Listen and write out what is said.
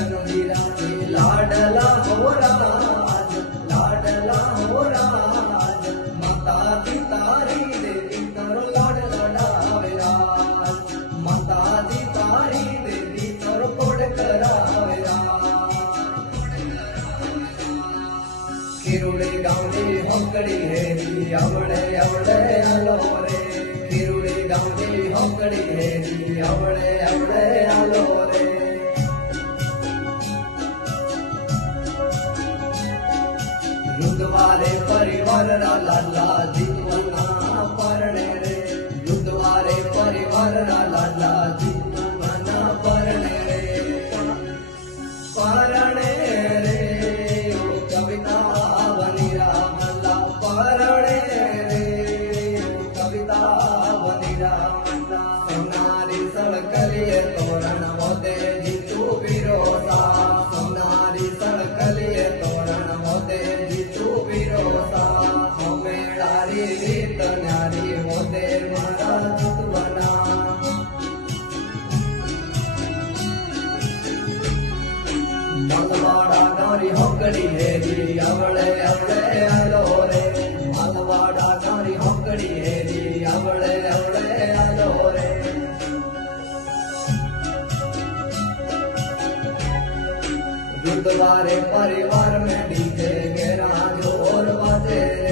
रणवीरा लाडला हो राज, लाडला हो राज, माता दी तारी देवी तारो लाड लडावे राज, माता दी तारी देवी तारो कोड करावे राज। किरुड़े गावडे होकड़ी हेरी आवड़े आवड़े आलो रे, किरुड़े गावडे होकड़ी हेरी आवड़े आवड़े आलो रे। रुद्वारे परिवार रा लाला जीवना परणे रे, रुद्वारे परिवार रा लाला जीवना परणे रे, परणे रे ओ कविता बनी रामला, परणे रे ओ कविता बनी रामला। सोनारी सड़कलिए तोरण मोदे जीतू बिरोसा, सोनारी सड़कलिए तोरण मोदे जीतू बिरोसा। मेळारी रीत न्यारी मोदे मारा जुतवना, मलवाड़ा नारी होकड़ी हेरी आवड़े आवड़े आलो रे, मलवाड़ा नारी होकड़ी हेरी आवड़े आवड़े आलो रे। रुद्वारे परिवार में डीजे गेरा जोर बाजे रे,